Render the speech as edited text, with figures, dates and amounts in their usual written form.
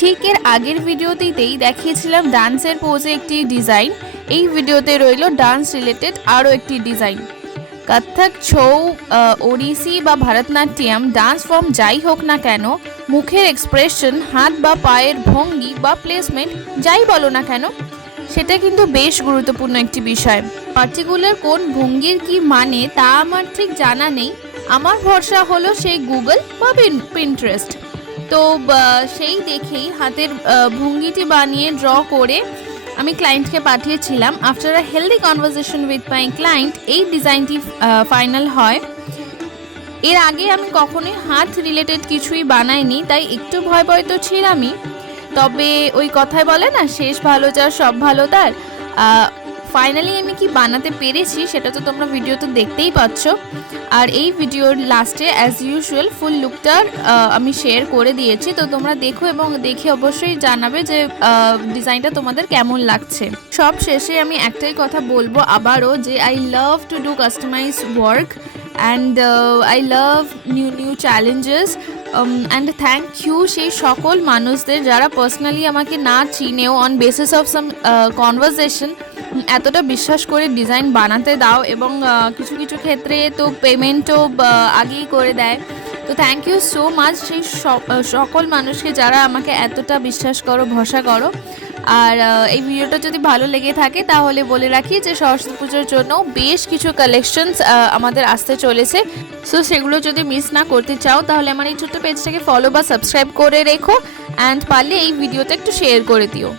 ঠিক এর আগের ভিডিওতেই দেখিয়েছিলাম ডান্সের পোজে একটি ডিজাইন। এই ভিডিওতে রইল ডান্স রিলেটেড আরও একটি ডিজাইন। কত্থক, ছৌ, ওড়িশি বা ভারতনাট্যম ডান্স ফর্ম যাই হোক না কেন, মুখের এক্সপ্রেশন, হাত বা পায়ের ভঙ্গি বা প্লেসমেন্ট যাই বলো না কেন, সেটা কিন্তু বেশ গুরুত্বপূর্ণ একটি বিষয়। পার্টিকুলার কোন ভঙ্গির কি মানে তা আমার ঠিক জানা নেই। আমার ভরসা হলো সেই গুগল বা পিন্টারেস্ট। তো সেই দেখেই হাতের ভঙ্গিটি বানিয়ে ড্র করে আমি ক্লায়েন্টকে পাঠিয়েছিলাম। After a healthy conversation with my client এই ডিজাইনটি ফাইনাল হয়। এর আগে আমি কখনোই হাত রিলেটেড কিছুই বানাইনি, তাই একটু ভয় তো ছিলামই। তবে ওই কথায় বলে না, শেষ ভালো যার সব ভালো তার। ফাইনালি আমি কি বানাতে পেরেছি সেটা তো তোমরা ভিডিওতে দেখতেই পাচ্ছ। আর এই ভিডিওর লাস্টে অ্যাজ ইউজুয়াল ফুল লুকটার আমি শেয়ার করে দিয়েছি, তো তোমরা দেখো এবং দেখে অবশ্যই জানাবে যে ডিজাইনটা তোমাদের কেমন লাগছে। সব শেষে আমি একটাই কথা বলবো আবারও, যে I love to do customize work and I love new challenges and thank you সেই সকল মানুষদের যারা পার্সোনালি আমাকে না চিনেও on basis of some conversation এতটা বিশ্বাস করে ডিজাইন বানাতে দাও, এবং কিছু কিছু ক্ষেত্রে তো পেমেন্টও আগেই করে দেয়। তো থ্যাংক ইউ সো মাচ সেই সকল মানুষকে যারা আমাকে এতটা বিশ্বাস করো, ভরসা করো। আর এই ভিডিওটা যদি ভালো লেগে থাকে তাহলে বলে রাখি যে সরস্বতী পুজোর জন্য বেশ কিছু কালেকশনস আমাদের আসতে চলেছে। সো সেগুলো যদি মিস না করতে চাও তাহলে আমার এই ছোট্ট পেজটাকে ফলো বা সাবস্ক্রাইব করে রেখো, অ্যান্ড পারলে এই ভিডিওটা একটু শেয়ার করে দিও।